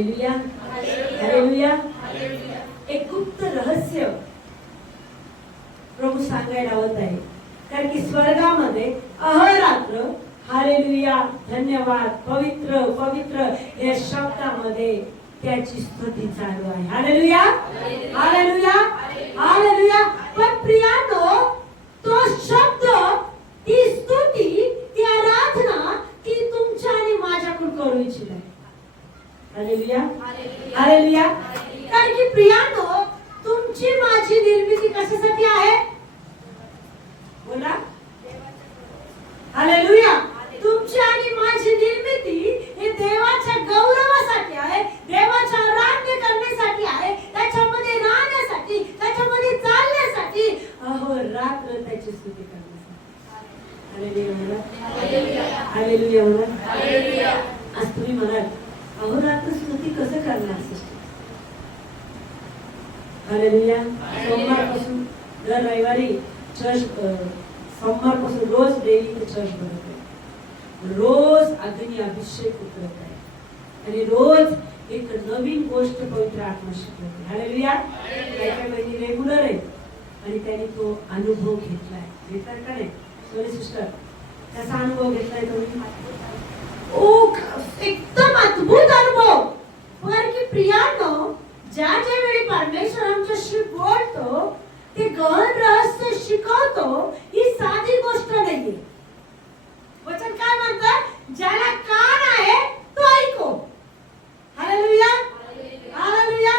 Hallelujah hallelujah. एक गुप्त रहस्य प्रभू सांगायला होत आहे, कारण की स्वर्गामध्ये अहोरात्र हालेलुया धन्यवाद पवित्र पवित्र या शब्दामध्ये त्याची स्तुती चालू आहे. Hallelujah hallelujah hallelujah. पण प्रियानो, तो शब्द, ती स्तुती, ती आराधना ती तुमच्या आणि माझ्याकडून करू इच्छित आहे. Hallelujah hallelujah. कारण की प्रियानो, तुमची माझी निर्मिती कशासाठी आहे? बोला. हालेलुया. तुमची आणि माझी निर्मिती हे देवाच्या गौरवासाठी आहे, देवाच्या आराधना करण्यासाठी आहे, त्याच्यामध्ये राहण्यासाठी, त्याच्यामध्ये चालण्यासाठी, अहोरात्र त्याची स्तुती करण्यासाठी. Hallelujah hallelujah hallelujah. आज तुम्ही म्हणाल, अहोरात्र स्तुती कसं करणार सिस्टर? हालेलुया. सोमवारपासून दर रविवारी चर्च, सोमवारपासून रोज डेली चर्च भरत आहे, रोज अग्नी अभिषेक उतरत आहे आणि रोज एक नवीन गोष्ट पवित्र आत्मा शिकवते. हालेलुया. काही काही बहिणी रेग्युलर आहे आणि त्यांनी तो अनुभव घेतलाय. घेतलाय का नाही सोनी सिस्टर? त्याचा अनुभव घेतलाय तुम्ही? ओ, एकदम अद्भुत अनुभव. कारण की प्रियानो, ज्या वेळी परमेश्वर आमच्याशी बोलतो, ते गहन रहस्य शिकवतो, ही साधी गोष्ट नाहीये. वचन काय म्हणतात? ज्याला कान आहे तो ऐको. Hallelujah hallelujah.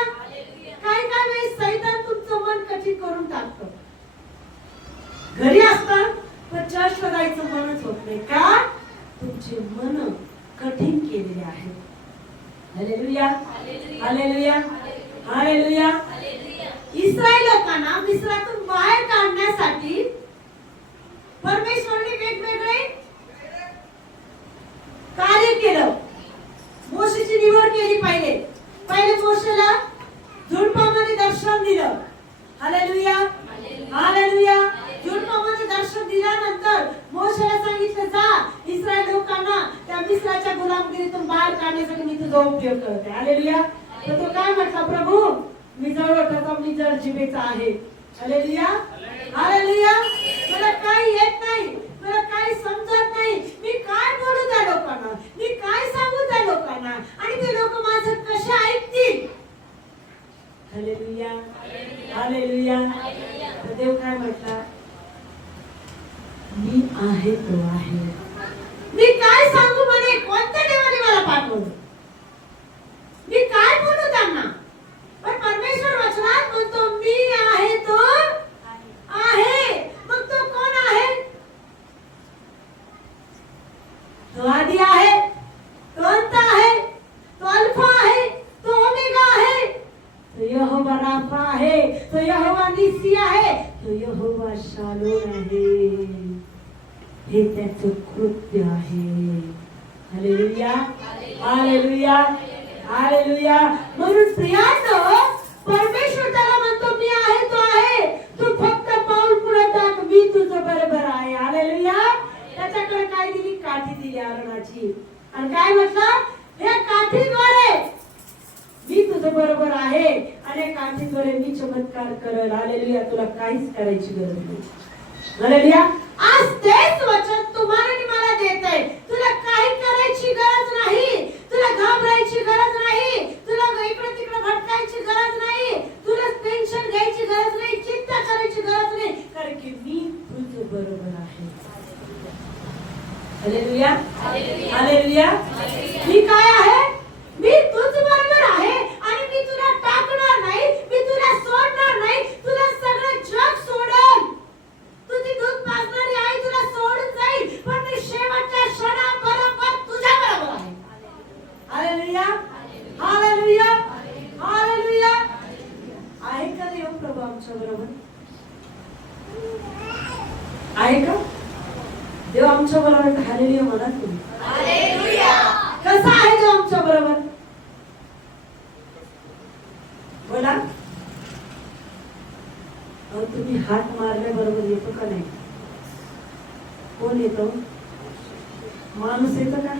काय काय वेळी सैतान तुमचं मन कठीण करून टाकतो. घरी असतात पण चर्चला जायचं मनच होत नाही. का? तुमचे मन कठीण केलेले आहे. Hallelujah hallelujah hallelujah. इस्रायल लोकांना मिस्रातून बाहेर काढण्यासाठी परमेश्वराने वेगवेगळे कार्य केलं. मोशेची निवड केली. पहिले मोशेला झुडपामध्ये दर्शन दिलं. Hallelujah hallelujah. झुडपामध्ये दर्शन दिल्यानंतर मोशेला सांगितलं, जा इस्रायल लोकांना त्या मिस्राच्या गुलामगिरीतून बाहेर काढण्यासाठी मी तुझा उपयोग करते. हालेलुया. तर तो काय म्हटला? प्रभू, मी जवळचा, मी जर जिभेचा आहे. Hallelujah hallelujah. मला काही येत नाही, मला काही समजत नाही, मी काय बोलू त्या लोकांना, मी काय सांगू त्या लोकांना, आणि ते लोक माझं कसे ऐकतील? Hallelujah hallelujah. तर देव काय म्हटला? मी आहे तो आहे. मी काय सांगू म्हणे? कोणत्या देवाने मला पाठवलं? मी काय बोलू त्यांना? पण परमेश्वर वचनात म्हणतो, मी आहे तो आहे. मग तो कोण आहे? तो आदी आहे, तो अंत आहे, तो अल्फा आहे, तो ओमेगा आहे, तो यहोवा राफा आहे, तो यहोवा निसी आहे, तो यहोवा शालोम आहे. हे त्याचं कृत्य आहे. Hallelujah hallelujah hallelujah. म्हणून प्रियानो, परमेश्वर त्याला म्हणतो, मी आहे तो आहे, तू फक्त पाऊल पुढे टाक, मी तुझं बरोबर आहे. हालेलुया. त्याच्याकडे काय दिली? काठी दिली आरोनाची, आणि काय म्हटलं? हे काठीद्वारे मी तुझं बरोबर आहे, आणि काठीद्वारे मी चमत्कार करल. हालेलुया. तुला काहीच करायची गरज नाही. हालेलुया. आज तेच वचन तुम्हाला आणि मला देत आहे. तुला काही करायची गरज नाही, तुला घाबरायची गरज नाही, तुला इकडे तिकडे भटकायची गरज नाही, तुला टेन्शन घ्यायची गरज नाही, चिंता करायची गरज नाही, कारण की मी तुझं बरोबर आहे. Hallelujah hallelujah. मी काय आहे? मी तुझ बरोबर आहे, आणि मी तुला टाकणार नाही, मी तुला सोडणार नाही. तुला सगळं जग सोडेल, तुझी दूध पाजणारी आई तुला सोडून जाईल, पण मी शेवटच्या क्षणाबरोबर तुझ्या बरोबर आहे. Hallelujah hallelujah hallelujah. आहे का देव प्रभू आमच्या बरोबर? आहे का देव आमच्या बरोबर? हालेलुया म्हणा तुम्ही. हालेलुया. कसा आहे देव आमच्या बरोबर? बोला. तुम्ही हात मारल्याबरोबर येतो का नाही? कोण येतो? माणूस येतो का?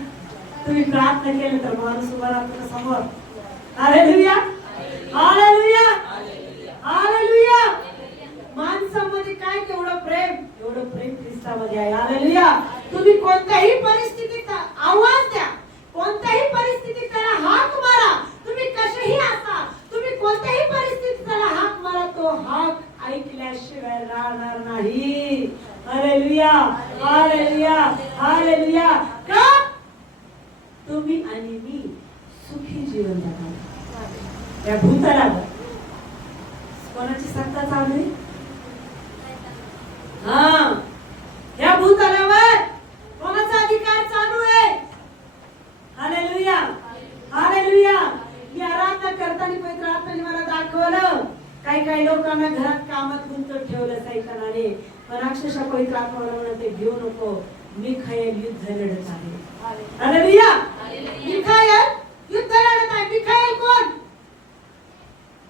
तुम्ही प्रार्थना केलं तर माणूस उभा राहतो का समोर? Hallelujah, hallelujah, hallelujah. माणसामध्ये काय तेवढं प्रेम, एवढं प्रेम ख्रिस्तामध्ये आहे. हालेलुया. तुम्ही कोणत्याही परिस्थितीत आवाज द्या, कोणत्याही परिस्थितीत त्याला हाक मारा. तुम्ही कसेही असा, तुम्ही कोणत्याही परिस्थितीत त्याला हाक मारा, तो हाक ऐकल्याशिवाय राहणार नाही. Hallelujah, hallelujah, hallelujah. का? तुम्ही आणि मी सुखी जीवन जगावं. या भूतलावर कोणाची सत्ता चालू आहे? या भूतलावर कोणाचा अधिकार चालू आहे? Hallelujah, hallelujah. मी आराधना करताना पवित्र आत्म्याने मला दाखवलं, काही लोकांना घरात कामात गुंतवून ठेवलं सैतानाने. पण अक्षरशः पवित्र आत्मा मला म्हणते, घेऊ नको, मिखाएल युद्ध लढत आहे. हालेलुया, मिखाएल युद्ध लढत आहे. मिखाएल कोण?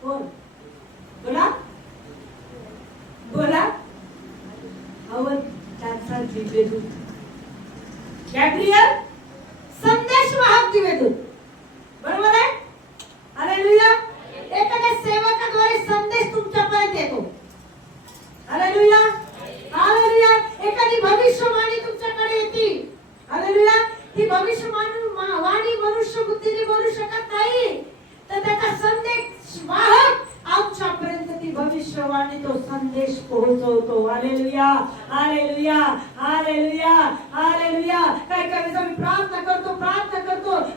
कोण? बोला, बोला. अवर त्याचा दिव्यदूत गॅब्रिएल, संदेश वाहक दिव्यदूत. बरोबर आहे? हालेलुया. एखाद्या सेवकाद्वारे संदेश तुमच्यापर्यंत येतो. Hallelujah, hallelujah. एखादी भविष्यवाणी तुमच्याकडे येते. हालेलुया. ती भविष्यवाणी मनुष्य बुद्धीने बोलू शकत नाही, तर त्याचा संदेश वाहक आमच्यापर्यंत ती भविष्यवाणी, तो संदेश पोहोचवतो. Hallelujah, hallelujah, hallelujah, hallelujah. काय वेळेस आम्ही प्रार्थना करतो,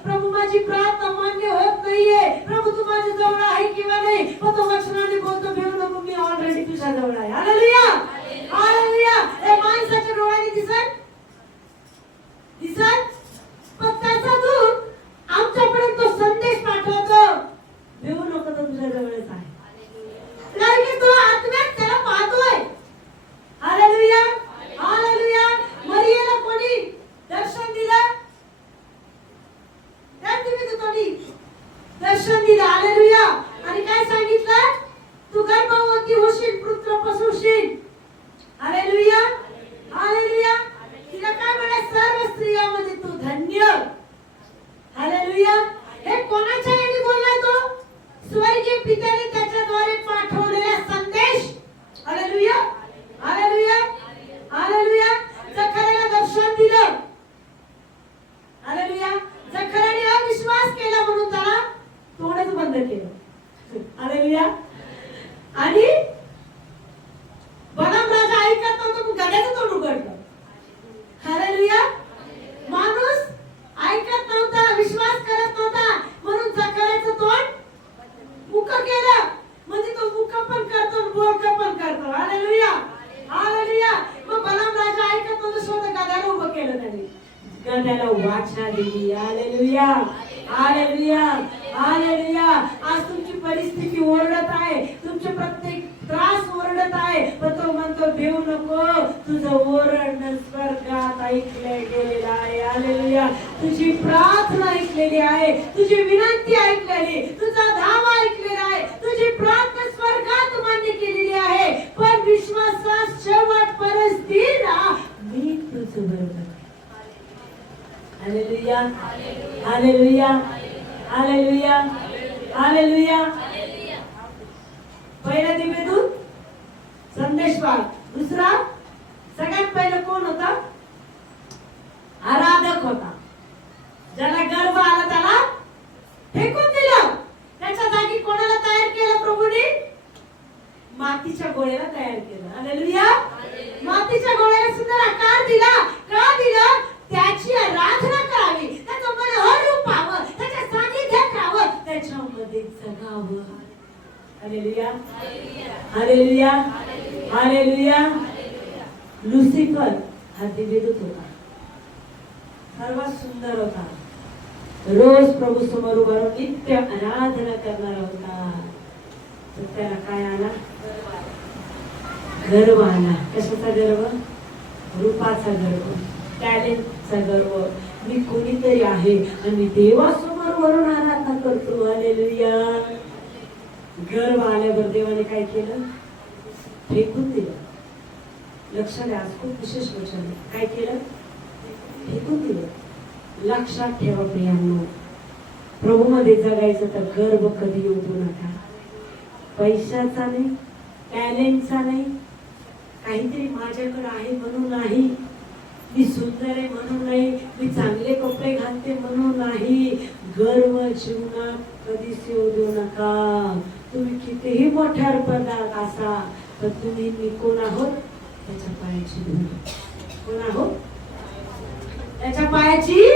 प्रभू माझी प्रार्थना मान्य होत नाहीये, प्रभू तू माझ्या जवळ आहे किंवा नाही. पण तो वचनाने बोलतो, भेऊ नको, मी ऑलरेडी तुझ्या जवळ आहे. Hallelujah, hallelujah. हे माणसाच्या डोळ्याने दिसत पण त्याचा दूत आमच्यापर्यंत तो संदेश पाठवतो, भेऊ नको, तो तुझ्या जवळच आहे. कारण की तो आत्म्यात त्याला पाहतोय. Hallelujah, hallelujah. मरियेला कोणी दर्शन दिलं? त्या दिव्यदूताने दर्शन दिलं. हालेलुया. आणि काय सांगितलं? तू गर्भवती होशील, पुत्र प्रसूशील. Hallelujah, hallelujah. तिला काय म्हणाले? सर्व स्त्रियांमध्ये तू धन्य. हालेलुया. हे कोणाच्या याने बोललाय तो? स्वर्गीय पित्याने त्याच्याद्वारे पाठवलेला संदेश. Hallelujah, hallelujah, hallelujah. जकरियाला दर्शन दिलं. हालेलुया. जकरियाने अविश्वास केला म्हणून त्याला तोंडच बंद केलं. हालेलुया. आणि बलाम राजा ऐकत नव्हता, मग गड्याचं तोंड उघडलं. हालेलुया. माणूस ऐकत नव्हता, विश्वास करत नव्हता, म्हणून जकरियाचं तोंड मुका केलं. म्हणजे तो मुका पण करतो, बोलका पण करतो. Hallelujah, hallelujah. मग बलाम राजा ऐकत नव्हता, स्वतः गड्याला उभं केलं त्यांनी, गड्याला वाचा दिली. Hallelujah, hallelujah, hallelujah. आज तुमची परिस्थिती ओरडत आहे, तुमचे प्रत्येक त्रास ओरडत आहे, पण तो म्हणतो, भेऊ नको, तुझं ओरडणं स्वर्गात ऐकलं गेलेलं आहे. हालेलुया. तुझी प्रार्थना ऐकलेली आहे, तुझी विनंती ऐकलेली, तुझा धावा ऐकलेला आहे, तुझी प्रार्थना स्वर्गात मान्य केलेली आहे. पण विश्वासात शेवटपर्यंत स्थिर राहा, मी तुझं बरोबर. Hallelujah, hallelujah, hallelujah, hallelujah. पहिला दिव्यदूत संदेशवाहक. दुसरा सगळ्यात पहिला कोण होता? आराधक होता. ज्याला गर्भ आला त्याला फेकून दिलं. त्याच्या जागी कोणाला तयार केलं प्रभूने? मातीच्या गोळ्याला तयार केलं. हालेलुया. मातीच्या गोळ्याला सुंदर आकार दिला. का दिला? त्याची आराधना करावी, त्याचं मनोहर रूप पाहावं, त्याच्या सानिध्यात राहावं, त्याच्यामध्ये जगावं. Hallelujah, hallelujah, hallelujah. लुसिफर हा दिव्यदूत होता, सर्वात सुंदर होता, रोज प्रभू समोर उभा राहून नित्य आराधना करणारा होता. तर त्याला काय आला? गर्व आला. कशाचा गर्व? रूपाचा गर्व, टॅलेंटचा गर्व. मी कोणीतरी आहे आणि देवासमोर वरून आराधना करतो. हालेलुया. गर्व आल्यावर देवाने काय केलं? फेकून दिलं. लक्षात द्या, आज खूप विशेष वचन आहे. काय केलं? फेकून दिलं. लक्षात ठेवा प्रियांनो, प्रभूमध्ये जगायचं तर गर्व कधी येऊ देऊ नका. पैशाचा नाही, टॅलेंटचा नाही, काहीतरी माझ्याकडे आहे म्हणून नाही, मी सुंदर आहे म्हणून नाही, मी चांगले कपडे घालते म्हणून नाही. गर्व जीवनात कधीच येऊ देऊ नका. तुम्ही कितीही मोठ्या पदात असा तर तुम्ही मी कोण आहोत? त्याच्या पायाची धूळ. कोण आहोत? त्याच्या पायाची.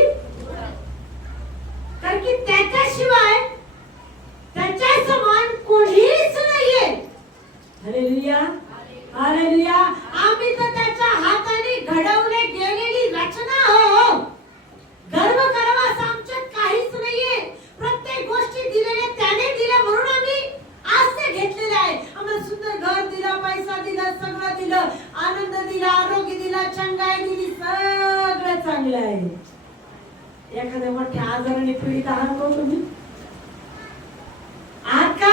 कारण की त्याच्याशिवाय त्याच्या समान कोणीच नाहीये. Hallelujah, hallelujah. आम्ही तर त्याच्या हाताने घडवले गेलेली रचना हो. गर्व करावा असं आमच्यात काहीच नाहीये. प्रत्येक गोष्टी दिलेल्या त्याने दिल्या म्हणून आम्ही आज ते घेतलेले आहे. आम्हाला सुंदर घर दिलं, पैसा दिला, सगळं दिलं, आनंद दिला, आरोग्य दिला, चंगाई दिली, सगळं चांगलं आहे. एखाद्या मोठ्या आजाराने पीडित आहात का तुम्ही? आहात का?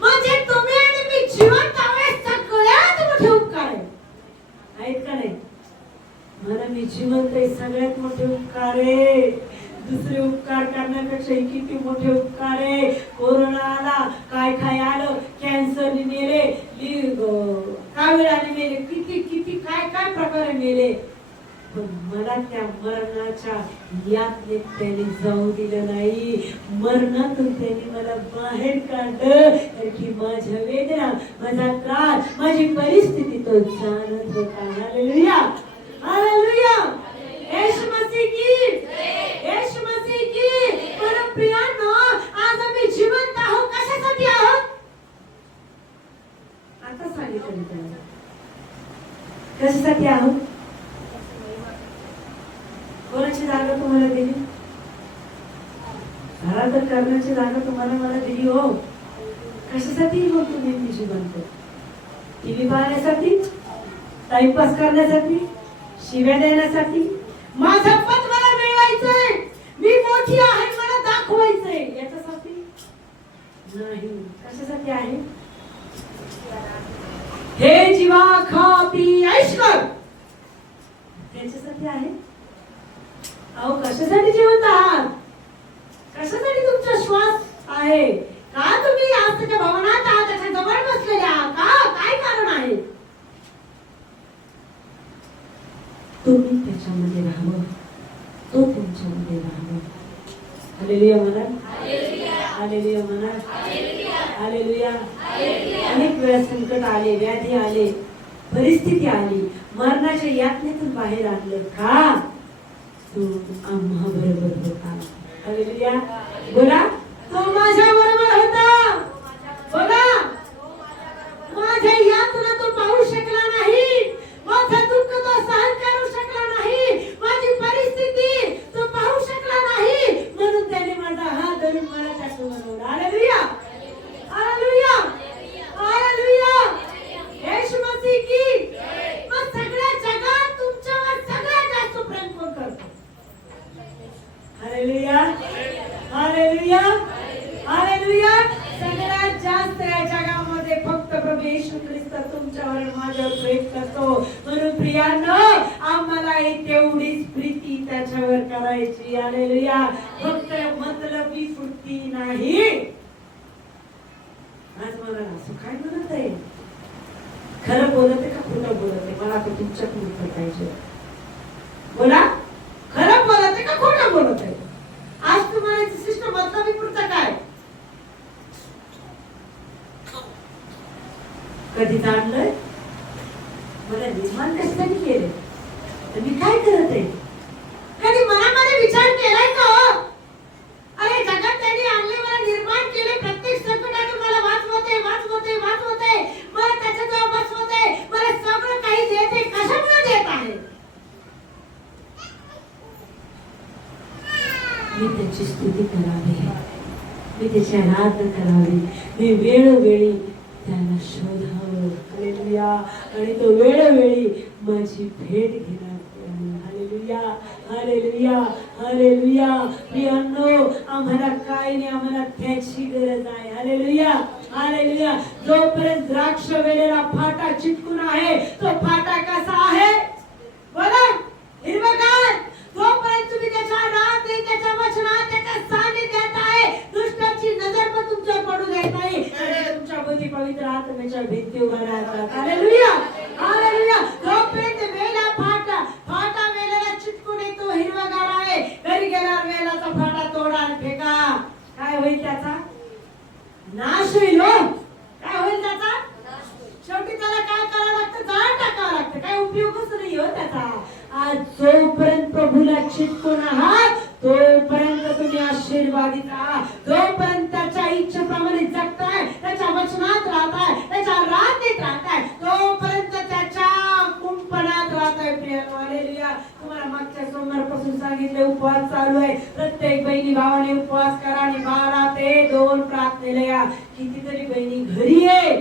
म्हणजे तुम्ही आणि मी जिवंत आहोत, सगळ्यात मोठे उपकार आहेत का नाही? मला मी जिवंत आहे, सगळ्यात मोठे उपकार आहे. दुसरे उपकार करण्यापेक्षा किती मोठे उपकार आहे. कोरोना आला, काय काय आलं, कॅन्सरने मेले, कावीळाने मेले, किती किती काय काय प्रकारे मेले. पण मला त्या मरणाच्या यातनेत त्यांनी जाऊ दिलं नाही. मरणातून त्यांनी मला बाहेर काढलं. कारण की माझ्या वेदना, माझा त्रास, माझी परिस्थिती तो जाणत होता. Hallelujah, hallelujah. येशू मसीह की, येशू मसीह की. परम प्रियांनो, आज आम्ही जिवंत आहोत. कशासाठी आहोत? आता सांगितलं तुम्हाला कशासाठी आहोत. कोणाची जागा तुम्हाला दिली? आराधन करण्याची जागा तुम्हाला मला दिली हो. कशासाठी हो तुम्ही जिवंत? टीव्ही पाहण्यासाठी, टाइमपास करण्यासाठी, शिव्या देण्यासाठी, माझं पद मला मिळवायचंय, मी मोठी आहे मला दाखवायचंय, याच्यासाठी नाही. कशासाठी आहे? हे जीवा खा पी ऐश कर, त्याच्यासाठी आहे. अहो कशासाठी जिवंत आहात? कशासाठी तुमचा श्वास आहे? का तुम्ही आज त्याच्या भवनात आहात, त्याच्या जवळ बसलेले आहात? का काय कारण आहे? तुम्ही त्याच्यामध्ये राहावं, तो तुमच्यामध्ये राहावं. हालेलुया म्हणा, हालेलुया म्हणा, हालेलुया. अनेक वेळा संकट आले, व्याधी आले, परिस्थिती आली, मरणाच्या यातनेतून बाहेर आणलं का? तो आम्हा बरोबर होता. हालेलुया. बोला, तो माझ्या बरोबर होता. बोला, माझ्या यातना तो पाहू शकला नाही, माझं दुःख तो सहन करू शकला नाही, माझी परिस्थिती तो पाहू शकला नाही, म्हणून त्याने माझा हात धरून मला त्याचं बनवलं. Hallelujah, hallelujah, hallelujah. Yeshu Masih की. मग सगळ्या जगात तुमच्यावर सगळ्यात जास्त प्रेम कोण करतो? Hallelujah, hallelujah, hallelujah. सगळ्यात जास्त या जगामध्ये फक्त प्रभू येशू ख्रिस्त तुमच्यावर माझ्यावर प्रेम करतो. म्हणून प्रियांनो, आम्हाला ही तेवढीच प्रीती त्याच्यावर करायची. हालेलुया. फक्त मतलबी पुरती नाही. आज मला असं काय म्हणत आहे? खरं बोलत आहे का खोटं बोलत आहे? मला आता तुमच्याकडून उत्तर पाहिजे. बोला, खरं बोलत आहे का खोटं बोलत आहे? आज तुम्हाला शिष्ट मतलबी पुरतं काय? कधी जाणलंय? मला निर्माण कशासाठी केले? मी काय करत आहे? कधी मनामध्ये विचार केलाय का? अरे जगात त्यांनी आणले, मला निर्माण केले, प्रत्येक संकटातून मला वाचवते, वाचवते, वाचवते, मला त्याच्याजवळ बसवते, मला सगळं काही देते. कशामुळे देत आहे? मी त्याची स्तुती करावी, मी त्याची आराधना करावी, मी वेळोवेळी त्याला शोधावं. हालेलुया. आणि तो वेळोवेळी माझी भेट घेणार. Hallelujah, hallelujah, hallelujah. प्रियांनो, आम्हाला काय नाही, आम्हाला त्याची गरज आहे. Hallelujah, hallelujah. जोपर्यंत द्राक्ष वेलेला फाटा चिटकून आहे, तो फाटा कसा आहे? बोला, हिरवगार. जोपर्यंत तुम्ही त्याच्या राहते, त्याच्या वचनात, त्याच्या साने तुमच्यावर पडू देत नाही. तुमच्या भोवती पवित्र आत्म्याच्या भिंती उभा राहतात. Hallelujah, hallelujah. जोपर्यंत वेला फाटा वेलाला चिटकून येतो, हिरवागार आहे, घरी गेल्यावर वेलाचा फाटा तोडा आणि फेका. काय होईल त्याचा? नाश होईल. हो, काय होईल त्याचा? शेवटी त्याला काय करावं लागतं? जाळ टाकावं लागतं. काय उपयोगच नाही हो त्याचा. आज जोपर्यंत प्रभूला चिटकून आहात तोपर्यंत तुम्ही आशीर्वादित आहात. जोपर्यंत त्याच्या इच्छेप्रमाणे जगताय, त्याच्या वचनात राहताय, त्याच्या राहतेत राहताय, तोपर्यंत त्याच्या कुंपणात राहताय. प्रियानो, हालेलुया. तुम्हाला मागच्या सोमवारपासून सांगितले उपवास चालू आहे. प्रत्येक बहिणी भावाने उपवास करा आणि 12 ते 2 प्रार्थनेला या. कितीतरी बहिणी घरी आहे.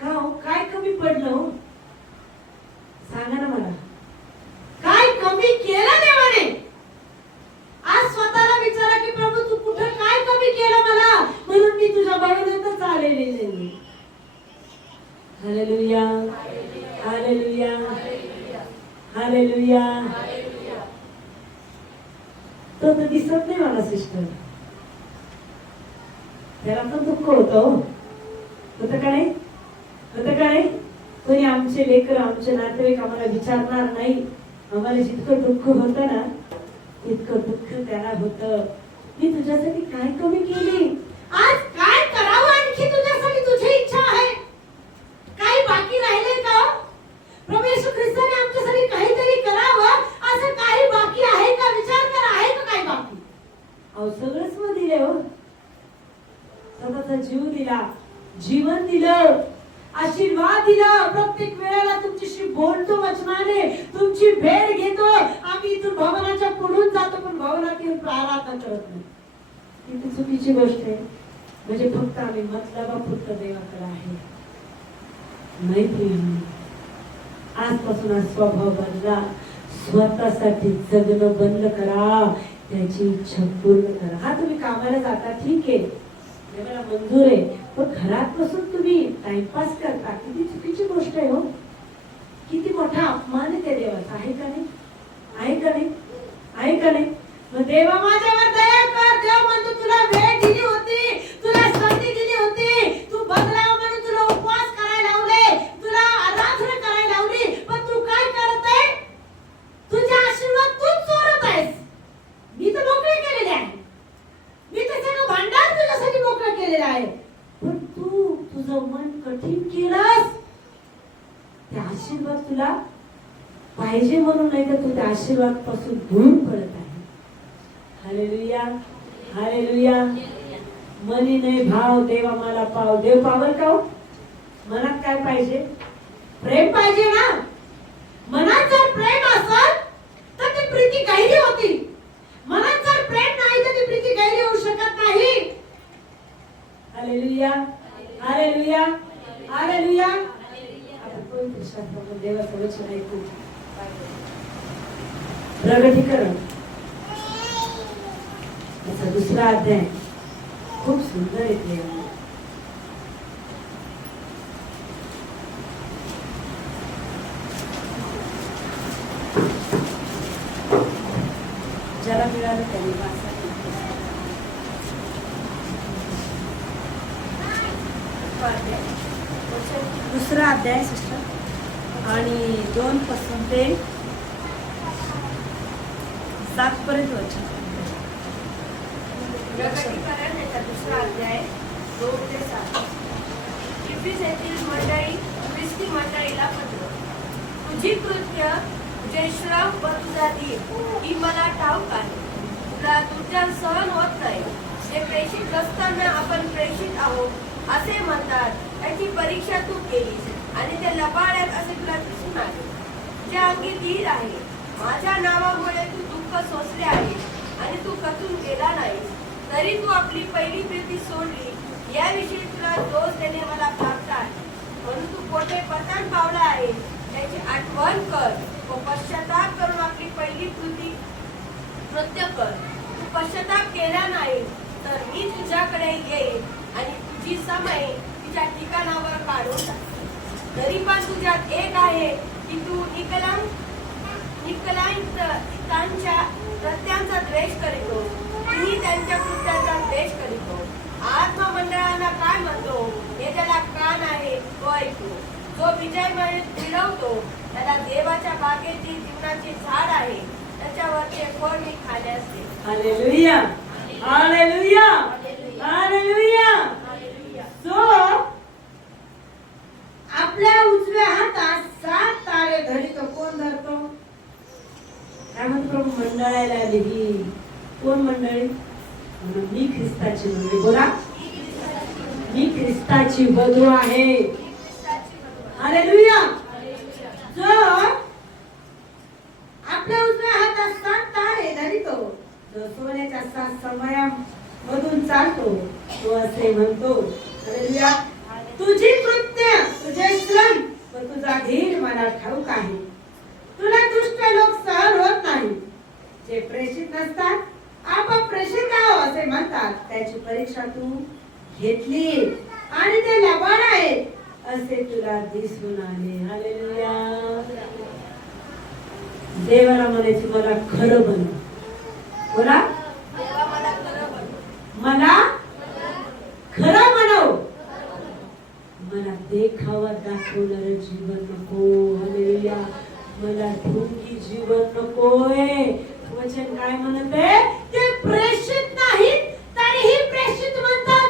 का हो? काय कमी पडलं हो? सांगा ना मला, काय कमी केलं देवाने? आज स्वतःला विचारा की प्रभू तू कुठं काय कमी केलं मला, म्हणून मी तुझ्या बरोबरच आलेले नाही. Hallelujah, hallelujah, hallelujah. तो तर दिसत नाही मला सिस्टर. त्याला पण दुःख होतं. होतं का नाही? होतं का नाही? कोणी आमचे लेकर, आमचे नातेवाईक आम्हाला विचारणार नाही. आम्हाला जितकं दुःख होतं ना तितकं दुःख त्याला होतं. मी तुझ्यासाठी काय कमी केली? आज काय करावं आणखी तुझ्यासाठी? तुझी इच्छा आहे. काही बाकी राहिले का? प्रभू येशू ख्रिस्ताने आमच्यासाठी काहीतरी करावं असं काही बाकी आहे का? विचार करा, आहे का काही बाकी? अहो सगळंच मग दिले हो. स्वतःचा जीव दिला, जीवन दिलं, आशीर्वाद दिला. प्रत्येक वेळेला तुमच्याशी बोलतो वचनाने, तुमची भेट घेतो. आम्ही इथून भवनाच्या पुढून जातो पण भवनात येऊन प्रार्थना करत नाही. किती चुकीची गोष्ट आहे. म्हणजे फक्त आम्ही मतलबापुरतं देवाकडे आहे. नाही प्रिय, आजपासून हा स्वभाव बदला. स्वतःसाठी जगणं बंद करा. त्याची इच्छा पूर्ण करा. हा तुम्ही कामाला जाता ठीक आहे, देवाला मंजूर आहे, पण घरात बसून तुम्ही टाइमपास करता. किती चुकीची गोष्ट आहे हो. किती मोठा अपमान आहे त्या देवाचा. आहे का नाही? आहे का नाही? आहे का नाही? मग देवा माझ्यावर दया कर. देव म्हणतो तुला वेळ दिली होती, तुला संधी दिली होती, तू बदलाव म्हणून तुला उपवास करायला लावले, तुला आराधना करायला लावली, पण तू काय करत आहे? तुझे आशीर्वाद तूच चोरत आहेस. मी तर मोकळे केलेले आहे. मी तर सगळं भांडार तुझ्यासाठी मोकळं केलेलं आहे, पण तू तुझं मन कठीण केलंस. ते आशीर्वाद तुला पाहिजे म्हणून नाही तर तू त्या आशीर्वाद पासून दूर पडत आहे. Hallelujah, hallelujah. मनी नाही भाव, देवा मला पाव. देव पावर का हो? मनात काय पाहिजे? प्रेम पाहिजे ना. मनात जर प्रेम असेल तर ती प्रीती गहिरी होती. मनात जर प्रेम नाही तर ती प्रीती गहिरी होऊ शकत नाही. Hallelujah, hallelujah, hallelujah. आपण पवित्र शास्त्रामध्ये देवाचं वचन ऐकू. प्रगटीकरण याचा 2रा अध्याय खूप सुंदर येते. ज्याला मिळालं त्यांनी वाचा. 2रा अध्याय सिस्टर आणि 2 पासून ते 7 पर्यंत वचन. प्रकटीकरण याचा 2रा अध्याय 2 ते 7. इफिस येथील मंडळी, ख्रिस्ती मंडळीला पत्र. तुझी कृत्य, तुझे श्रम व तुझा दीप ही मला ठाऊक आहे. तुला तुझ्यात सहन होत नाही. जे प्रेषित नसताना आपण प्रेषित आहोत असे म्हणतात, त्याची परीक्षा तू केलीस आणि ते लबाड्यात असे तुला दिसून आले. तुझ्या अंगी धीर आहे. माझ्या नावामुळे तू दुःख सोसले आहे आणि तू खचून गेला नाहीस. तरी तू आपली पहिली प्रीती सोडली. याविषयी तुला दोष देणे मला प्राप्त आहे. म्हणून तू कोठे पतन पावला आहे त्याची आठवण कर व पश्चाताप करून आपली पहिली कृत्य कर. तू पश्चाताप केला नाही तर मी तुझ्याकडे येईल आणि तुझी समय तिच्या ठिकाणावर काढून टाक. तरी पण तुझ्यात एक आहे की तू निकलांच्या कृत्यांचा द्वेष करीतो. मी त्यांच्या कृत्याचा द्वेष करीतो. आत्मा मंडळांना काय म्हणतो हे त्याला कान आहे तो ऐकतो. जो विजय मिळवतो त्याला देवाच्या बागेची जीवनाचे झाड आहे, त्याच्यावरचे फळ मी खाण्यास देईन. Hallelujah, hallelujah, hallelujah. जो आपल्या उजव्या हातात 7 तारे धरितो, कोण धरतो? काय म्हणतो? मंडळाला लिही. कोण मंडळी? मी ख्रिस्ताची मंडळी. बोला, मी ख्रिस्ताची वधू आहे. हालेलुया. जो आपल्या उजव्या हातात 7 तारे धरितो, जो सोन्याच्या 7 समयांमधून चालतो, तो असे म्हणतो, हालेलुया, तुझी कृत्य, तुझे श्रम व तुझा धीर मला ठाऊक आहे. तुला दुष्ट लोक सहन होत नाही. जे प्रेषित नसतात आपोआप प्रेषित आहो असे म्हणतात, त्याची परीक्षा तू घेतली आणि ते लबाड आहेत असे तुला दिसून आले. हालेलुया. देवाला म्हणायचे, मला खरं बनव. बोला, देवा मला खरं बनव. मला खरं बनव. मला देखावा दाखवणारं जीवन नको. हालेलुया. मला ढोंगी जीवन नकोय. वचन काय म्हणत आहे? ते प्रेषित नाहीत तरीही प्रेषित म्हणतात.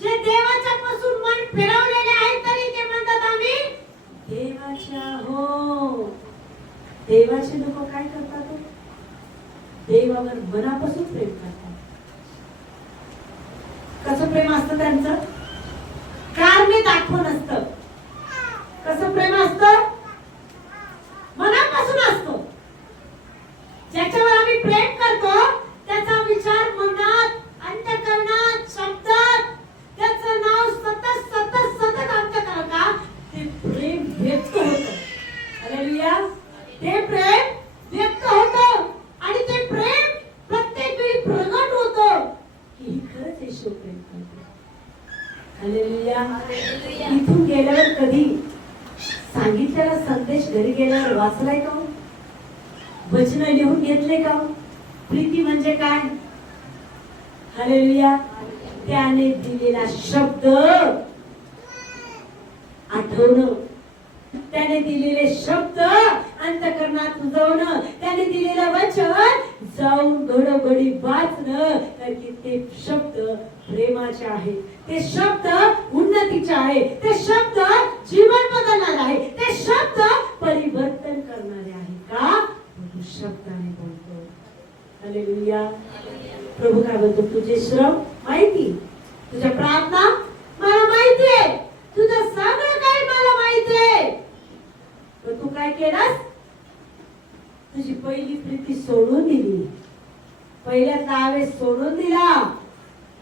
जे देवाच्या पासून मन फिरवलेले आहेत तरी ते म्हणतात आम्ही देवाचे आहोत. देवाचे लोक काय करतात? देवावर मनापासून प्रेम करतात. कसं प्रेम असतं त्यांचं? कारणे दाखवून असतं. कसं प्रेम असतं? मनापासून असतो. ज्याच्यावर आम्ही प्रेम करतो त्याचा विचार मनात, अंतःकरणात, शब्दात त्याचं नाव सतत सतत सतत आमच्या का ते प्रेम व्यक्त होतं. हालेलुया. ते प्रेम व्यक्त होतं आणि ते प्रेम प्रत्येक वेळी प्रगट होतं की ही खरंच येशू प्रेम करते. हालेलुया. इथून गेल्यावर कधी सांगितलेला संदेश घरी गेल्यावर वाचलाय का? वचन लिहून घेतले का? प्रीती म्हणजे काय? हालेलुया. त्याने दिलेला शब्द आठवणं, त्याने दिलेले शब्द अंतःकरणात रुजवणं, त्याने दिलेलं वचन जाऊन घडोघडी वाचणं, तर की ते शब्द प्रेमाचे आहेत, ते शब्द उन्नतीचे आहे, ते शब्द जीवन बदलणारे आहे, ते शब्द परिवर्तन करणारे आहे. का? प्रभू शब्दाने बोलतो. हालेलुया. प्रभू काय बोलतो? तुझे श्रम माहिती, तुझ्या प्रार्थना मला माहिती आहे, तुझं सगळं काही मला माहिती आहे. पण तू काय केलास? तुझी पहिली प्रीती सोडून दिली. पहिल्या तावेस सोडून दिला.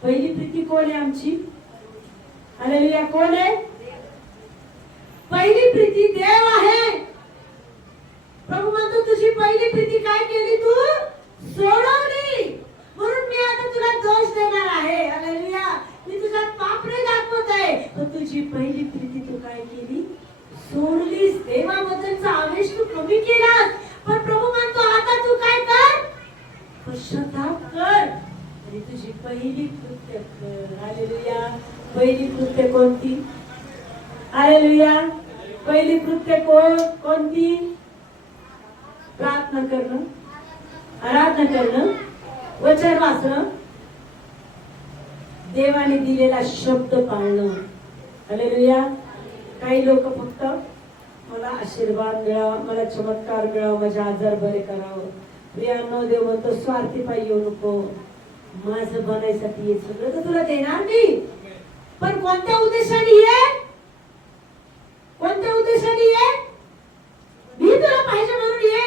पहिली प्रीती कोण आहे आमची? हालेलुया. कोण आहे? पहिली प्रीती देव आहे. प्रभू म्हणतो तुझी पहिली प्रीती काय केली? तू सोडवली. म्हणून मी आता तुला दोष देणार आहे. हालेलुया. मी तुझ्यात पाप नाही दाखवत आहे, पण तुझी पहिली प्रीती तू काय केली? सोडलीस. देवाबद्दलचा आवेश तू कमी केलास. पण प्रभू म्हणतो आता तू काय कर? पश्चाताप कर आणि तुझी पहिली कृत्य कर. हालेलुया. पहिली कृत्य कोणती? हालेलुया. पहिली कृत्य कोणती? प्रार्थना करणं, आराधना करणं, वचन वाचणं, देवाने दिलेला शब्द पाळणं. हालेलुया. काही लोक फक्त मला आशीर्वाद मिळावा, मला चमत्कार मिळावा, माझे आजार बरे करावं. प्रियांनो, देव म्हणतो स्वार्थी पायी येऊ नको. माझं बनायसाठी हे सगळं तर तुला देणार मी, पण कोणत्या उद्देशाने ये? कोणत्या उद्देशाने ये? मी तुला पाहिजे म्हणून ये,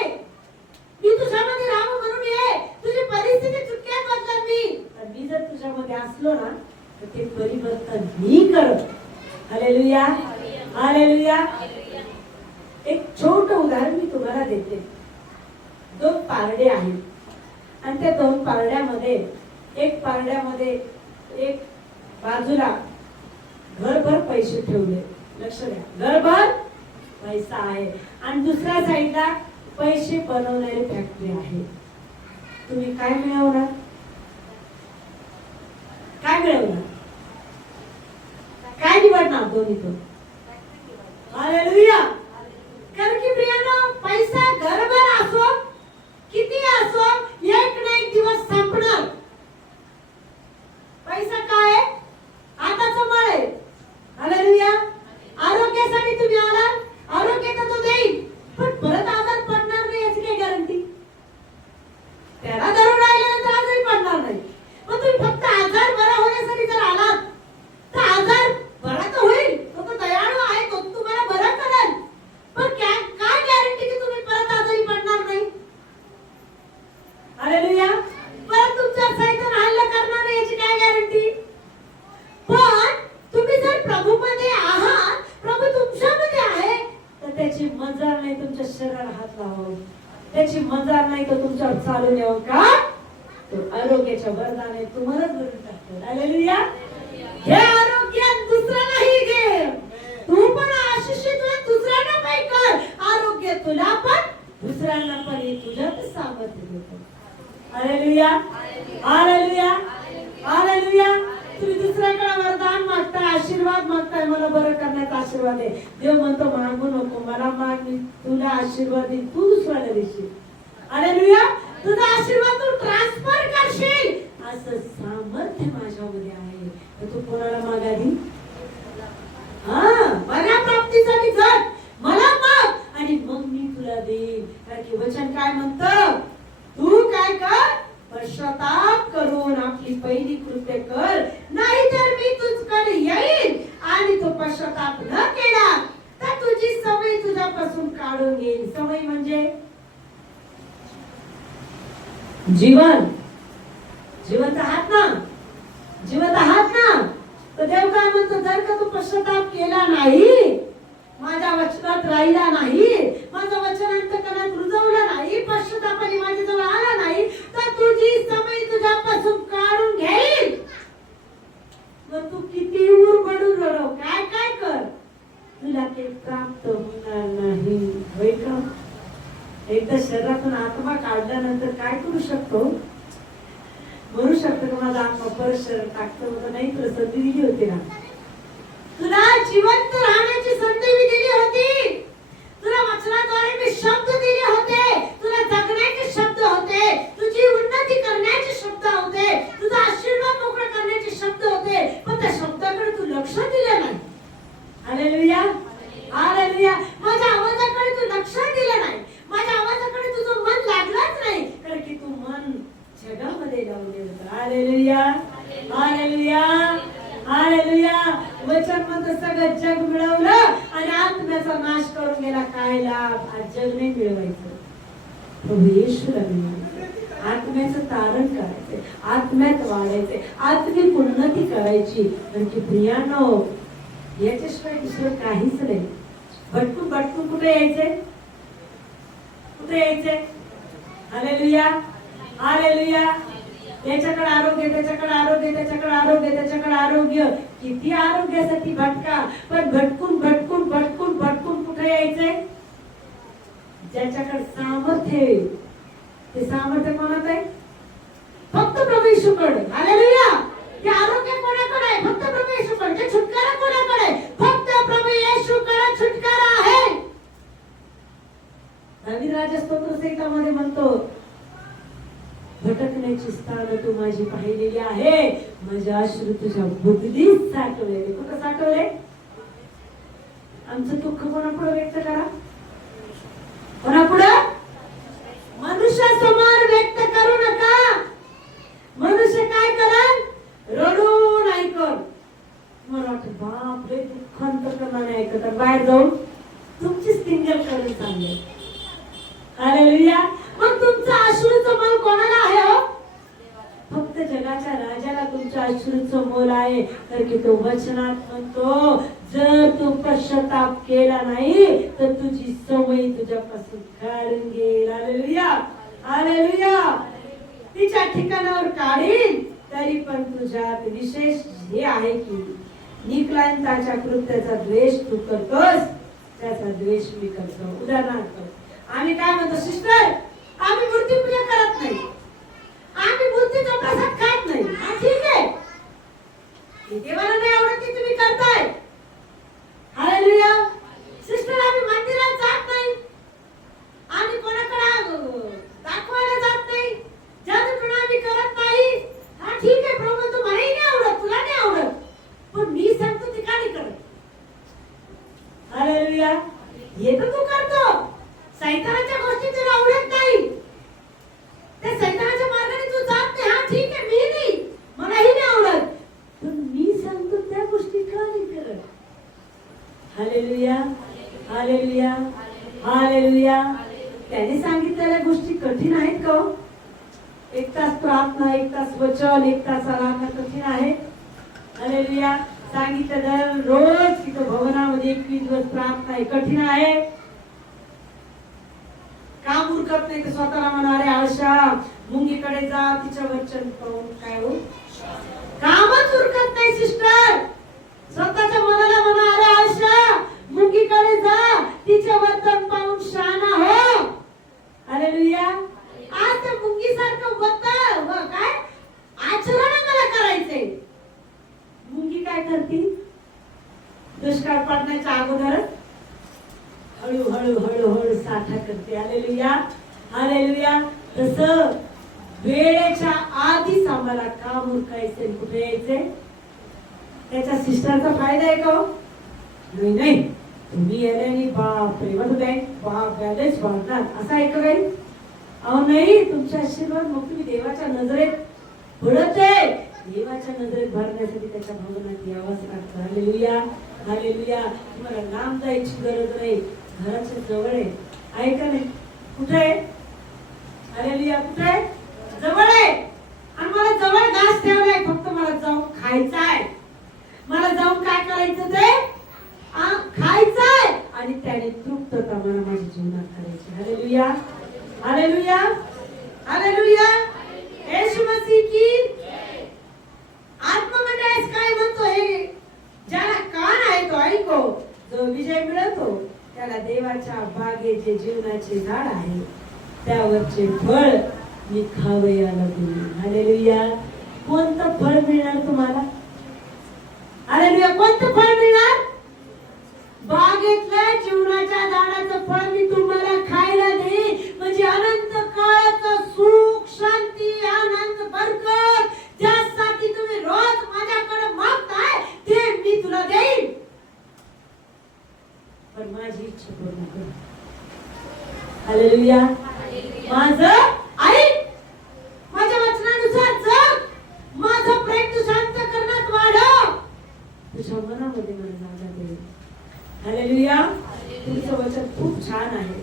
मी तुझ्यामध्ये राहावं म्हणून ये. तुझी परिस्थिती चुटक्यात बदलणार मी. मी जर तुझ्यामध्ये असलो ना तर ते परिवर्तन मी करत. हालेलुया. हालेलुया. एक छोटं उदाहरण मी तुम्हाला देते. 2 पारडे आहेत आणि त्या 2 पारड्यामध्ये एक पारड्यामध्ये एक बाजूला घरभर पैसे ठेवले. लक्ष द्या, घरभर पैसा आहे आणि दुसऱ्या साईडला पैसे बनवणारी फॅक्टरी आहे. तुम्ही काय मिळवणार? काय काय मिळवणार? काय निवडणार दोन्हीतून? हालेलुया. कारण की प्रियानो, पैसा घरभर असो किती असो, एक ना एक दिवस संपणार. पैसा काय आहे? हाताचं मळ आहे. हालेलुया. आरोग्यासाठी तुम्ही आलात, आरोग्य तर तो देईल, पण परत आजार पडणार नाही याची काही गॅरंटी? त्याला धरून राहिल्यानंतर आजारी पडणार नाही. मग तुम्ही फक्त आजार बरा होण्यासाठी जर आलात तर आजार बरा तर होईल, तो दयाळू आहे, तो तुम्हाला बरं करेल, पण काय गॅरंटी की तुम्ही परत आजारी पडणार नाही? हालेलुया. परत तुमच्या सैतान हल्ला करणार नाही याची काय गॅरंटी? पण तुम्ही जर प्रभूमध्ये आहात, प्रभू तुमच्यामध्ये आहे, तर त्याची मजार नाही तुमच्या शरीराला हात लावावं, त्याची मजार नाही तर तुमच्यावर चालून यावं. का? तो आरोग्याच्या वरदाने तुम्हालाच भरून टाकतो. हालेलुया. हे आरोग्य दुसऱ्यालाही घे, तू पण आशिषित हो, दुसऱ्यांना पण कर. आरोग्य तुला पण दुसऱ्यांना पण तुझ्यात सामर्थ्य देतो. हालेलुया. हालेलुया. हालेलुया. तुम्ही दुसऱ्याकडे वरदान मागताय, आशीर्वाद मागताय, मला बरं करण्याचा आशीर्वाद आहे. देव म्हणतो मागू नको, मला माग, मी तुला आशीर्वाद देईन, तू दुसऱ्याला देशील. हालेलुया. तुझा आशीर्वाद तू ट्रान्सफर करशील, असं सामर्थ्य माझ्यामध्ये आहे. तर तू कोणाला मागावी? माझ्या प्राप्तीसाठी जग, मला माग आणि मग मी तुला देईन. कारण की वचन काय म्हणतं? तू काय कर? पश्चाताप करून आपली पहिली कृत्य कर, नाहीतर मी तुझ्याकडे येईन आणि तो पश्चाताप न केला तर तुझी सवय तुझ्यापासून काढून घेईन. सवय म्हणजे जीवन. जिवंत आहात ना? जिवंत आहात ना? तर देव काय म्हणतो? जर का तू पश्चाताप केला नाही, माझ्या वचनात राहिला नाही, माझं वचन अंतकरणात रुजवलं नाही, पश्चातापाने माझ्याजवळ आला नाही, तर तुझी सवय तुझ्यापासून काढून घेईल. मग तू किती उरबडून रडव, काय काय कर, तुला ते प्राप्त होणार नाही. होय का? एकदा शरीरातून आत्मा काढल्यानंतर काय करू शकतो? म्हणू शकतो का माझा आत्मा परत शरीर टाकतो? नाही, तुला संधी दिली होती ना, तुला जिवंत राहण्याची संधी मी दिली होती, तुला वचनाद्वारे मी शब्द दिले होते, तुला जगण्याचे शब्द होते, तुझी उन्नती करण्याचे शब्द होते, तुझा आशीर्वाद मोकळा करण्याचे शब्द होते, पण त्या शब्दाकडे तू लक्ष दिलं नाही. हालेलुया. हालेलुया. माझ्या आवाजाकडे तू लक्ष दिलं नाही, माझ्या आवाजाकडे तुझं मन लागलंच नाही, कारण की तू मन जगामध्ये लावले होतं. हालेलुया. हालेलुया. हालेलुया. वचन मध्ये सगळं जग मिळवलं आणि आत्म्याचा नाश करून गेला. काय लाभ? आज जग नाही मिळवायचं, प्रभू येशूला मिळवायचं, आत्म्याचं तारण करायचंय, आत्म्यात वाढायचंय, आत्मिक उन्नती करायची. म्हणजे प्रियानो, याच्याशिवाय दुसरं काहीच नाही. भटकून भटकून कुठे यायचंय? कुठे यायचंय? हालेलुया. हालेलुया. त्याच्याकडे आरोग्य, त्याच्याकडे आरोग्य, त्याच्याकडे आरोग्य, त्याच्याकडे आरोग्य. किती आरोग्यासाठी भटका, पण भटकून भटकून भटकून भटकून कुठे यायचंय? ज्याच्याकडे सामर्थ्य आहे. ते सामर्थ्य कोणाचं आहे? फक्त प्रभू येशूकडे. हालेलुया. ते आरोग्य कोणाकडे आहे? फक्त प्रभू येशूकडे. ते छुटकारा कोणाकडे आहे? फक्त प्रभू येशूकडे छुटकारा आहे. दावीद राजा स्तोत्र संहितामध्ये म्हणतो, भटकण्याची स्थान तू माझी पाहिलेली आहे, माझ्या अश्रू तुझ्या बुद्धीत साठवलेले. कुठं साठवले? आमचं दुःख कोणापुढे व्यक्त करा? कोणापुढे? मनुष्यासमोर व्यक्त करू नका. मनुष्य काय करेल? रडून ऐकल. मला वाटतं बाप रे, दुःखांतकरणाने ऐकत, बाहेर जाऊन तुमचीच टिंगल करून सांगेल. हालेलुया. मग तुमचा अश्रूचं मोल कोणाला आहे हो? फक्त जगाच्या राजाला तुमच्या अश्रूचं मोल आहे. तर की तो वचनात म्हणतो, जर तू पश्चाताप केला नाही तर तुझी सवय तुझ्यापासून काढून घेईल. हालेलुया. हालेलुया. तिच्या ठिकाणावर काढील, तरी पण तुझ्यात विशेष हे आहे की निकलांताच्या कृत्याचा द्वेष तू करतोस, त्याचा द्वेष मी करतो. उदाहरणार्थ, आम्ही काय म्हणतो, सिस्टर आम्ही मूर्ती पूजा करत नाही, आम्ही मूर्तीचा प्रसाद खात नाही. ठीक आहे, हे देवाला नाही आवडत की तुम्ही करताय. हालेलुया. सिस्टर आम्ही मंदिरात जात नाही, आम्ही कोणाकडे दाखवायला जात नाही, जादूटोणा आम्ही करत नाही. हा ठीक आहे प्रभू, तुम्हालाही नाही आवडत, तुला नाही आवडत, पण मी सांगतो ते का नाही करत. हालेलुया. हे तर तू करतो. सैतानाच्या गोष्टी तुला आवडत नाही, त्या सैतानाच्या मार्गाने तू जात नाही. हा ठीक आहे, मी नाही, मलाही नाही आवडत, पण मी सांगतो त्या गोष्टी का नाही करत. हालेलुया. हालेलुया. हालेलुया. त्याने सांगितलेल्या गोष्टी कठीण आहेत का? एक तास प्रार्थना, एक तास वचन, एक तास आराधना कठीण आहे. हालेलुया. सांगितलं रोज तिथं भवनामध्ये 21 दिवस प्रार्थना आहे, कठीण आहे. काम उरकत नाही तर स्वतःला म्हणाले आळशा, मुंगीकडे जा, तिच्या वचन पाहून काय हो, कामच उरकत नाही सिस्टर. स्वतःच्या मनाला म्हणाले आळशा, मुंगीकडे जा, तिचे वर्तन पाहून शहाणा हो. हालेलुया. आज त्या मुंगीसारखं वर्तन व काय आचरण मला करायचंय. मुंगी काय करते? दुष्काळ पडण्याच्या अगोदरच हळूहळू हळूहळू साठा करते. हालेलुया. हालेलुया. तसं वेळेच्या आधीच आम्हाला काम उरकायचे, कुठे यायचे. त्याच्या सिस्टरचा फायदा आहे का? नाही नाही, तुम्ही यायला बाप रे बाप बॅलन्स वाढणार असं आहे का काही? अहो नाही, तुमचे आशीर्वाद मग तुम्ही देवाच्या नजरेत भरते. देवाच्या नजरेत भरण्यासाठी त्याच्या भवनात यावंच लागतं. हालेलुया. हालेलुया. तुम्हाला लांब जायची गरज नाही, घराच्या जवळ आहे का नाही? कुठे आहे? हालेलुया. कुठे आहे? जवळ आहे. आणि मला जवळ घास ठेवलाय, फक्त मला जाऊन खायचा आहे. मला जाऊन काय करायचं ते खायचंय आणि त्याने तृप्तता मला माझ्या जीवनात करायची. Hallelujah. Hallelujah. Hallelujah. Yeshu Masih की आत्ममंडळास काय म्हणतो? हे ज्याला कान आहे तो ऐको, जो विजय मिळवतो त्याला देवाच्या बागेचे जीवनाचे झाड आहे, त्यावरचे फळ मी खावयाला देईन. हालेलुया. कोणतं फळ मिळणार तुम्हाला? हालेलुया. कोणतं फळ मिळणार? बागेतल्या जीवनाच्या झाडाचं फळ मी तुम्हाला खायला देईन. म्हणजे अनंत काळाचं सुख, शांती, आनंद, बरकत, ज्यासाठी तुम्ही रोज माझ्याकडे मागताय ते मी तुला देईन. पण माझी इच्छा पूर्ण कर. हालेलुया. माझं ऐक, माझ्या वचनानुसार जग, माझं प्रेम तू शांत करण्यात वाढव, तुझ्या मनामध्ये मला जागा दे. हालेलुया. तुमचं वचन खूप छान आहे.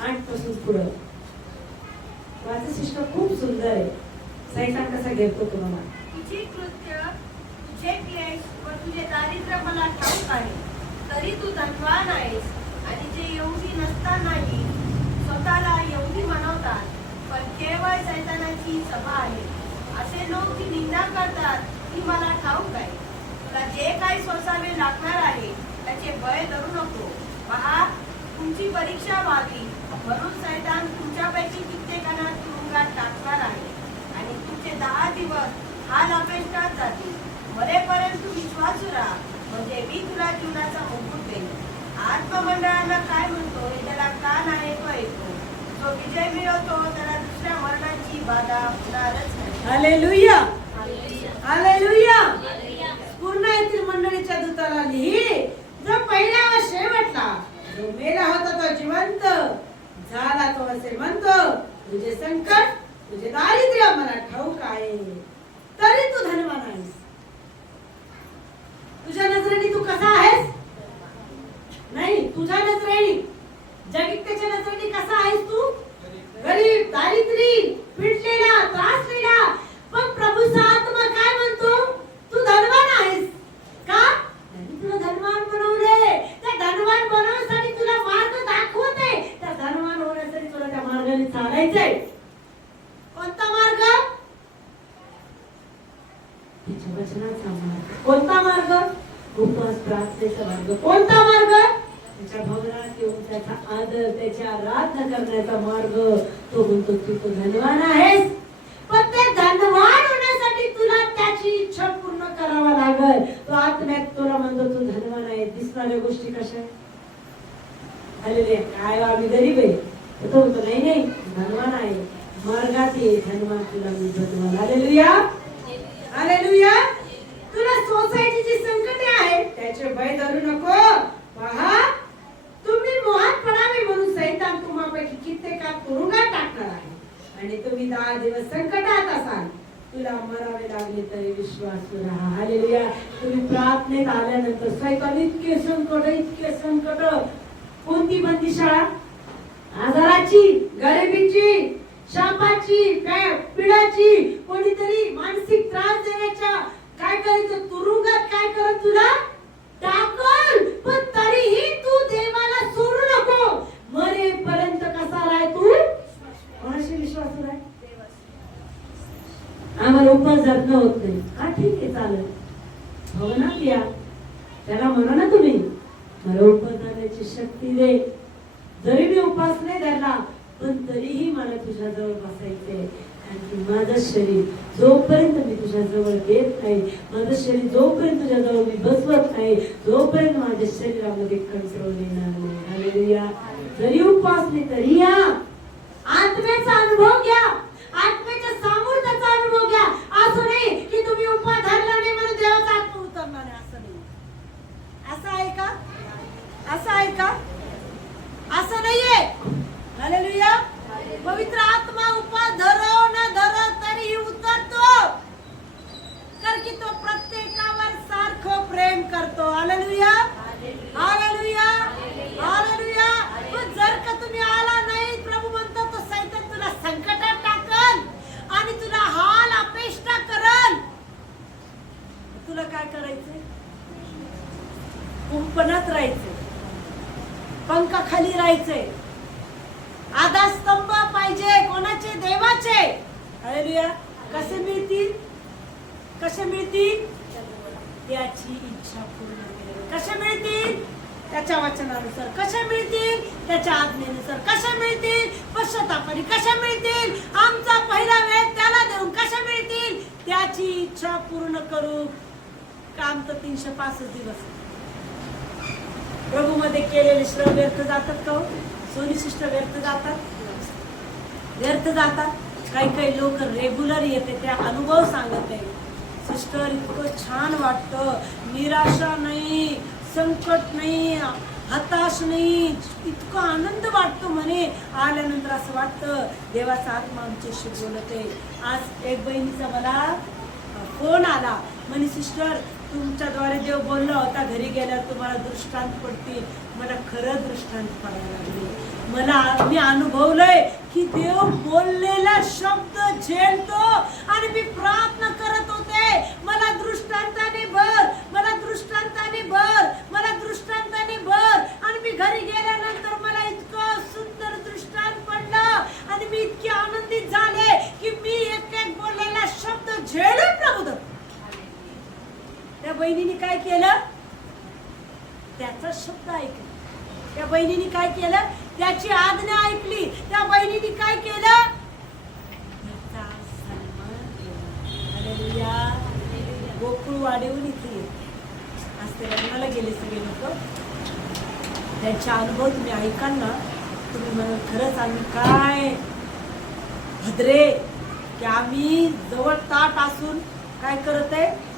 8 पासून पुढं माझं शिष्ट खूप सुंदर आहे. सैतान कसा घेतो तुम्हाला? तुझी कृत्य, तुझे क्लेश व तुझे दारिद्र्य मला ठाऊक आहे. तरी तू धनवान आहेस. आणि जे एवढी नसतानाही स्वतःला एवढी मनवतात, पण केवळ सैतानाची सभा आहे. असे लोक की निंदा करतात ती मला ठाऊक आहे. तुला जे काही सोसावे लागणार आहे त्याचे भय धरू नको. पहा, तुमची परीक्षा व्हावी म्हणून सैतान तुमच्यापैकी कित्येकांना तुरुंगात टाकणार आहे. आणि तुमचे 10 दिवस हाल अपेष्टात जातील. मरेपर्यंत तू विश्वासू राहा, म्हणजे मी तुला जीवनाचा मुकुट देईन. आत्ममंडळाला काय म्हणतो हे त्याला कान आहे तो ऐकतो. जो विजय मिळवतो त्याला दुसऱ्या मरणाची बाधा होणारच नाही. हालेलुया. हालेलुया. पूर्ण येथील मंडळीच्या दूताला लिही, जो पहिला व शेवटला, जो मेला होता तो जिवंत झाला, तो असे म्हणतो, तुझे संकट, तुझे दारिद्र्य मला ठाऊक आहे, तरी तू धनवान आहेस. तुझ्या नजरेने तू कसा आहेस? नाही, तुझ्या नजरेने, जगित्याच्या नजरेने कसा आहेस तू? गरीब, दारिद्री, पिडलेला, त्रासलेला. पण प्रभूचा आत्मा काय म्हणतो? तू धनवान आहेस. का? त्यांनी तुला धनवान बनवले. त्या धनवान बनवण्यासाठी तुला मार्ग दाखवते. त्या धनवान होण्यासाठी तुला त्या मार्गाने चालायचंय. कोणता मार्ग? त्याच्या वचनाचा मार्ग. कोणता मार्ग? उपवास, प्रार्थनेचा मार्ग. कोणता मार्ग? त्याच्या भवनात येऊन त्याचा आदर, त्याची आराधना करण्याचा मार्ग. तो म्हणतो तू धनवान आहेस, पण ते धनवान होण्यासाठी तुला त्याची इच्छा पूर्ण करावा लागल. तो आत्म्यात तुला म्हणतो तू धनवान आहे. दिसणाऱ्या गोष्टी कशा आहे? हालेलुया. काय आम्ही गरीब आहे, तर तो म्हणतो नाही नाही धनवान आहे. मार्गात ये धनवान, तुला मी धनवान. Hallelujah hallelujah. तुला सोसायटीची संकटे आहेत त्याचे भय धरू नको. पहा, तुम्ही मोहात पडावे म्हणून सैतान तुम्हापैकी कित्येकात तुरुंगात टाकणार आहे. आणि तुम्ही 10 दिवस संकटात असाल. तुला मरावे लागले तरी विश्वासू राहा. हालेलुया. तुम्ही प्रार्थनेत आल्यानंतर सैतान इतके संकट, कोणती बंदिशाळा? आजाराची, गरिबीची, शापाची, पिडाची, कोणीतरी मानसिक त्रास देण्याच्या, काय करायचं तुरुंगात काय करत तुला टाकल. पण तरीही तू देवाला सोडू नको. मरेपर्यंत कसा राह तू? कोणाशी विश्वास राह? आम्हाला उपास धरणं होत नाही का? ठीक आहे चालेल, भवनात या, त्याला म्हणा ना तुम्ही मला उपास धरण्याची शक्ती दे. जरी मी उपास नाही धरला पण तरीही मला तुझ्या जवळ बसायचंय. आणि माझं शरीर जोपर्यंत मी तुझ्या जवळ येत नाही, माझं शरीर जोपर्यंत तुझ्या जवळ मी बसवत नाही, जोपर्यंत माझ्या शरीरामध्ये कंट्रोल येणार नाही. हालेलुया. जरी उपास नाही तरी या, आत्म्याचा अनुभव घ्या, आत्म्याच्या सामर्थ्याचा अनुभव घ्या. असं नाही की तुम्ही उपास धरला नाही म्हणून देवाचा आत्मा उतरणार नाही. असं नाही. असं आहे का? असं आहे का? असं नाहीये. हालेलुया. पवित्र आत्मा उपास धरो न धरो तरीही उतरतो, कारण की तो प्रत्येकावर सारखं प्रेम करतो. Hallelujah hallelujah hallelujah. पण जर का तुम्ही आला नाही, प्रभू म्हणतो तो सैतान तुला संकटात टाकल आणि तुला हाल अपेष्टा करल. तुला काय करायचंय? कुंपणात राहायचंय, पंखाखाली राहायचंय. आधारस्तंभ पाहिजे. कोणाचे? देवाचे. हालेलुया. कसे मिळतील? कसे मिळतील? त्याची इच्छा पूर्ण केली. कसे मिळतील? त्याच्या वचनानुसार. कसे मिळतील? त्याच्या आज्ञेनुसार. कसे मिळतील? पश्चातापाने. कसे मिळतील? आमचा पहिला वेळ त्याला देऊन. कसे मिळतील? त्याची इच्छा पूर्ण करू. काम तर 365 दिवस. प्रभू मध्ये केलेले श्रम व्यर्थ जातात का? सोनी सिस्टर व्यर्थ जातात? व्यर्थ जातात. काही लोक रेग्युलर येते, त्या अनुभव सांगत आहे. सिस्टर इतकं छान वाटतं, निराशा नाही, संकट नाही, हताश नाही, इतका आनंद वाटतो म्हणे. आल्यानंतर असं वाटतं देवाचा आत्मा आमच्याशी बोलत आहे. आज एक बहिणीचा मला फोन आला, म्हणे सिस्टर तुमच्याद्वारे देव बोलला होता, घरी गेल्यावर तुम्हाला दृष्टांत पडतील. मला खरं दृष्टांत पडायला लागले. मी अनुभवलंय की देव बोललेला शब्द झेलतो. आणि मी प्रार्थना करत होते, मला दृष्टांताने भर, मला दृष्टांताने भर, मला दृष्टांताने भर. आणि मी घरी गेल्यानंतर मला इतकं सुंदर दृष्टांत पडलं आणि मी इतके आनंदित झाले की मी एक बोललेला शब्द झेलून प्रभू. त्या बहिणीने काय केलं? त्याचा शब्द ऐकला. त्या बहिणीने काय केलं? त्याची आज्ञा ऐकली. त्या बहिणीने काय केलं? त्याचा सन्मान केला. हालेलुया. गोकुळ वाढवून इथे आज ते लग्नाला गेले सगळे लोक. त्यांचे अनुभव तुम्ही ऐकाल ना, तुम्ही मला खरंच आम्ही काय भद्रे की आम्ही जवळ ताट असून काय करत आहे?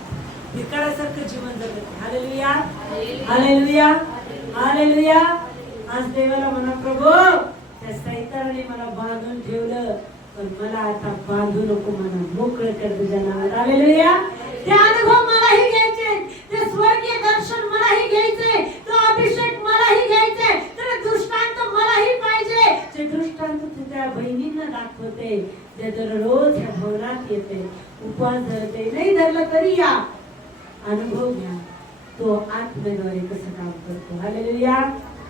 भिकाऱ्यासारखं जीवन जगत. Hallelujah hallelujah hallelujah. आज देवाला म्हणा प्रभू, त्या सैतानाने मला बांधून ठेवलं, पण मला आता बांधू नको, मला मोकळं कर तुझ्या नावात. हालेलुया. ते अनुभव मलाही घ्यायचे, ते स्वर्गीय दर्शन मलाही घ्यायचे, तो अभिषेक मलाही घ्यायचे, तर दृष्टांत मलाही पाहिजे. ते दृष्टांत त्या बहिणींना दाखवते, जे दररोज ह्या भवनात येते, उपवास धरते. नाही धरलं तरी या, अनुभव घ्या तो आत्म्याद्वारे कसं काम करतो. Hallelujah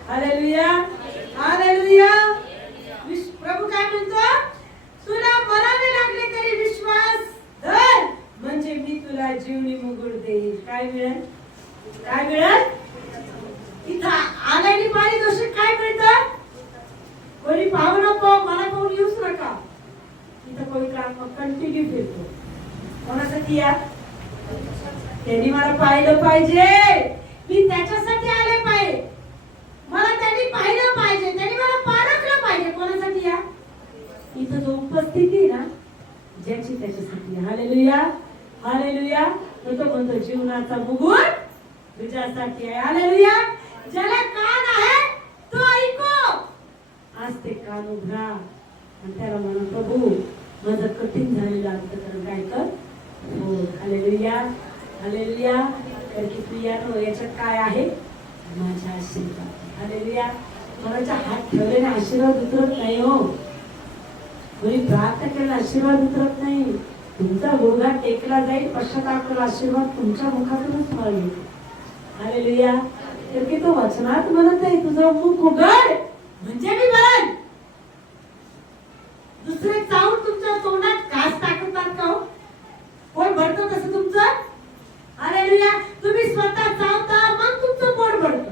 hallelujah hallelujah. प्रभू काय म्हणतो? तुला मरावे लागले तरी विश्वास धर, म्हणजे मी तुला जीवनी मुकुट देईल. काय मिळेल? काय मिळेल? इथं आल्याने पारितोषिक काय मिळतं? कोणी पाहू नको, मला पाहून येऊच नका. इथं पवित्र आत्मा कंटिन्यू फिरतो. कोणासाठी? या त्यांनी मला पाहिलं पाहिजे, मी त्याच्यासाठी आले पाहिजे, मला त्यांनी पाहिलं पाहिजे, त्यांनी मला पारखलं पाहिजे. कोणासाठी? या इथं जो उपस्थिती आहे ना, ज्याची त्याच्यासाठी. Hallelujah, hallelujah. तो म्हणतो जीवनाचा मुकुट तुझ्यासाठी आहे. हालेलुया. ज्याला कान आहे तो ऐको. आज ते कान उघडा आणि त्याला म्हणा, प्रभू माझं कठीण झालेलं अंतःकरण काय कर. हो, हालेलुया, हालेलुया. तर की प्रियानो, याच्यात काय आहे? माझ्या आशीर्वाद. हालेलुया. कोणाच्या हात ठेवलेला आशीर्वाद उतरत नाही हो. कोणी प्रार्थना केलेला आशीर्वाद उतरत नाही. तुमचा गुडघा टेकला जाईल, पश्चाताप केला, आशीर्वाद तुमच्या मुखातूनच फळ येईल. हालेलुया. तर की तो वचनात म्हणत आहे, तुझं मुख उघड म्हणजे मी भरेन. दुसरे चावून तुमच्या तोंडात घास टाकतात का हो? कोण भरतं तसं तुमचं? हालेलुया. तुम्ही स्वतः चावता मग तुमचं पोट भरतं.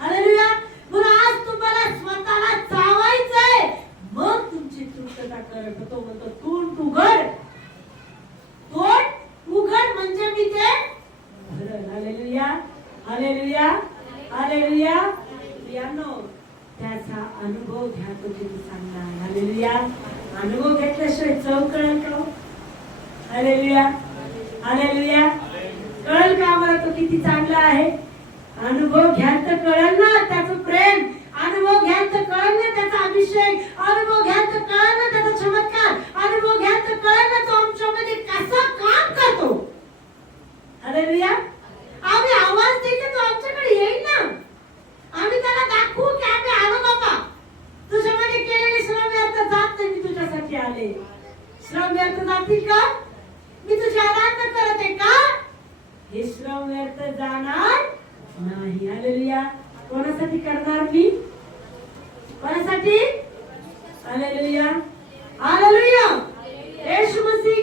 हालेलुया. म्हणून आज तुम्हाला स्वतःला चावायचंय, मग तुमची तृप्तता करत. तो म्हणतो तोंड उघड, तोंड उघड म्हणजे मी ते भरेन. Hallelujah, hallelujah, hallelujah. प्रियानो, त्याचा अनुभव घ्या, तो किती चांगला आहे. हालेलुया. अनुभव घेतल्याशिवाय चव कळेल का? Hallelujah, hallelujah. कळेल का मला तो किती चांगला आहे? अनुभव घ्याल तर कळेल ना त्याचं प्रेम, अनुभव घ्याल तर कळेल ना त्याचा अभिषेक, अनुभव घ्याल तर कळेल ना त्याचा चमत्कार, अनुभव घ्याल तर कळेल ना तो आमच्यामध्ये कसं काम करतो. हालेलुया. आम्ही आवाज देतो तो आमच्याकडे येईल ना. आम्ही त्याला दाखवू की आम्ही आलो बाबा, तुझ्यामध्ये केलेले श्रम व्यर्थ जात नाही, मी तुझ्यासाठी आले. श्रम व्यर्थ जातील का? मी तुझी आराधना करत आहे का? हे श्रम व्यर्थ जाणार नाही. हालेलुया. कोणासाठी करणार मी? कोणासाठी? Hallelujah, hallelujah. येशू मसीह